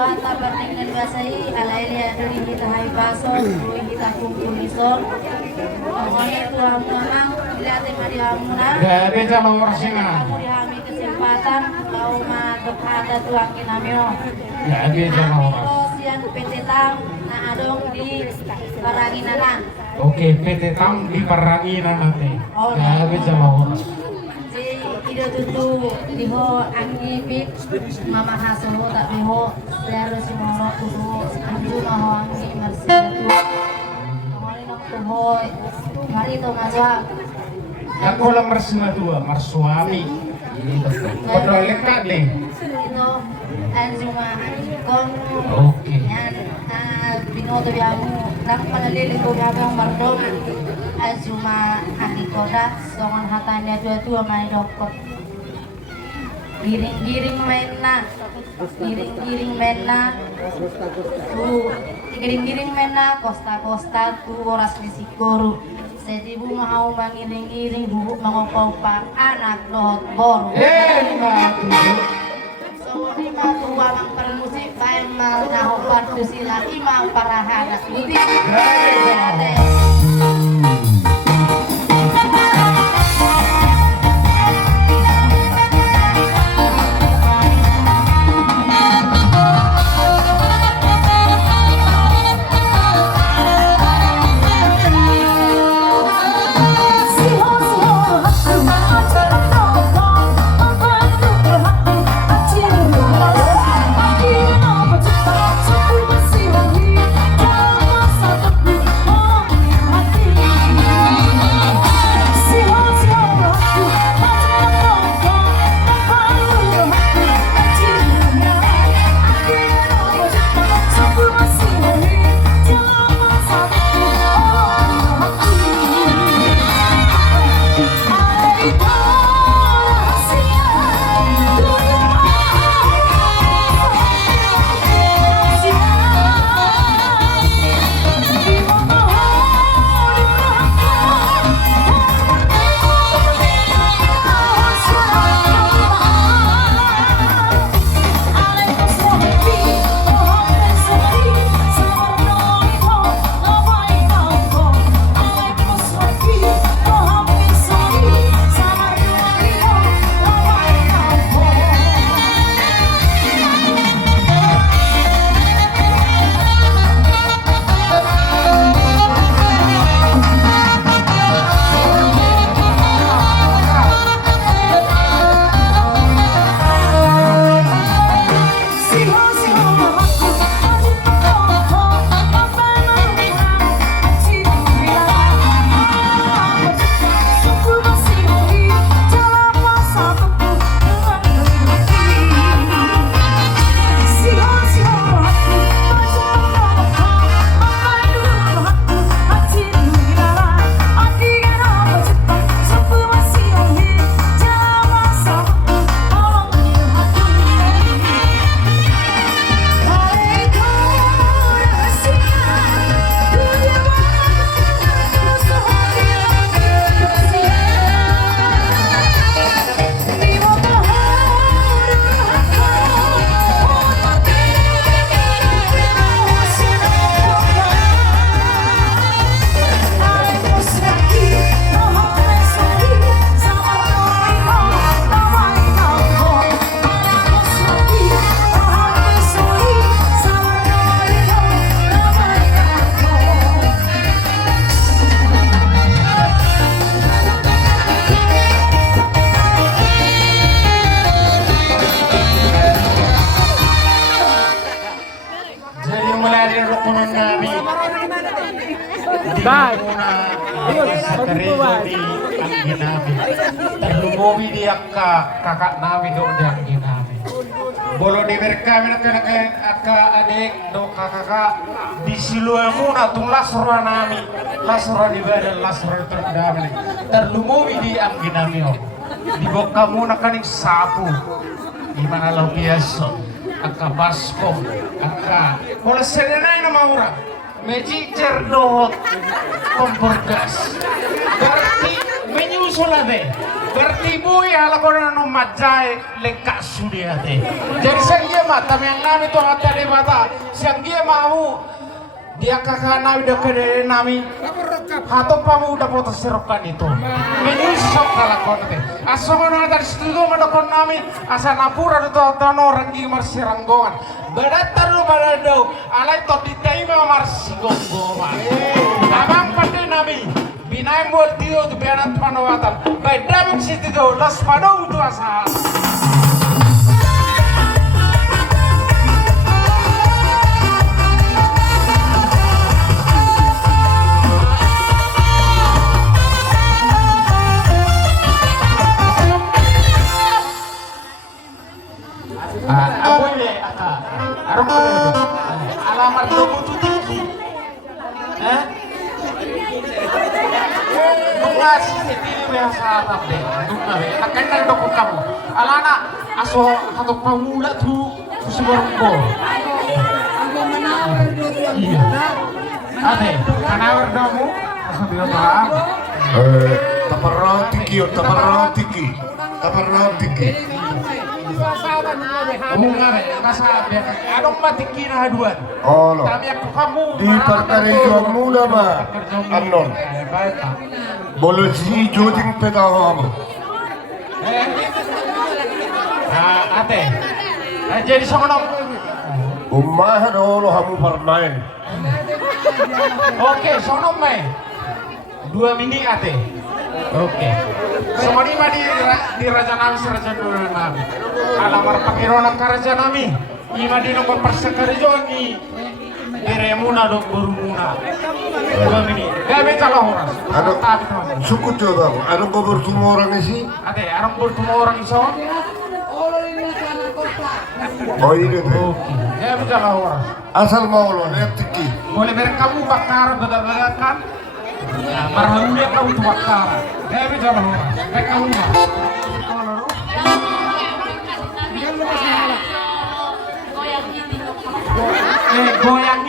Tuhan tak berning dan basai alaili aduri kita hai baso lui kita kumpulison ngone Tuhan memang ilate mari amuna Gabe jalo rasina. kamu dihami kesempatan kau madep ada Tuhan kinamio Gabe jalo ras. sian PT Tam na adong di Paranginana. Oke, PT Tam di Paranginan nanti. Oh, Gabe jalo ras. Ida tutu liho anggi bib mama haso tak liho lero si mono tutu anju maho anggi marsi tu kamari nong tuho mari to maja Aku lang marsina dua, marsuami. Padahal lekat deh. ito anju ma kon Oke. yan binoto biamu nang panalili ko biamu mardom anju ma anggi koda songon hatanya dua-dua main dokot giring-giring main na giring-giring main na kosta-kosta tu oras misikoro sedibu mau mangiring-giring bubuk mangopau pa anak lohot boru Matu. so lima tua mang permusik bae mal naho partu sila imang parahana buti ate Terlumowi dia kakak nami do dia ginami. Bolo di berkami nak aka adik do kakak di siluamu na tung lasro nami lasro di badan lasro terdamai. Terlumowi dia ginami o. Di bokamu na kaning sapu. Di mana lo biasa aka basko aka. Kalau sedenai nama orang. Mejicer dohot kompor gas berarti menyusul abe bertibu ya lagu nano majai lengkap sudah deh. Jadi saya mata yang nami tu mata di mata, saya mau dia kakak nami dah kena nami, atau kamu udah putus serokan itu. Ini sok kalah konten. Asal dari situ mana kon nami, asal napura itu tanah orang gimar seranggongan. Berdatar lu berado, alai top di tema marsi gonggongan. Abang pandai nami. Binay mo tiyo di berat panawatan. By damn city do las panaw do asa. Aboy le aka. Aron ko alamar do butu tiki. Mengasih sendiri yang sahabat deh, akan dari dokter kamu. Alana, aso atau pemula tuh susubarko. Iya. Ade, kanawar kamu, aso bilang paham. Taparotiki. Umum ngabe, kasabi. Anong matiki na haduan? Oh, no. Tapi aku kamu. Di perkaryawan mula ba? Anon. Boleh si joding pedawam. Ate. Jadi songonong. Umahan olo hamu parmain. Oke, songonong mai. 2 minggu ate. Oke. Semua di Raja Nami Raja Dulu Nami. Alamar pakironak ka Raja Nami. Ima di nomor persekarjo ni. Diremuna dok burumuna. 2 minggu. Gabe kalau horas. Ano suku coba. Ano ko bertemu orang isi? Ate, arang bertemu orang iso. Oh ini deh. Oke. Gabe kalau horas. Asal mau lo lihat tiki. Boleh beri kamu bakar benar-benar kan? Marhamulia kamu tuh bakar. Gabe kalau horas. Baik kamu mah. Goyang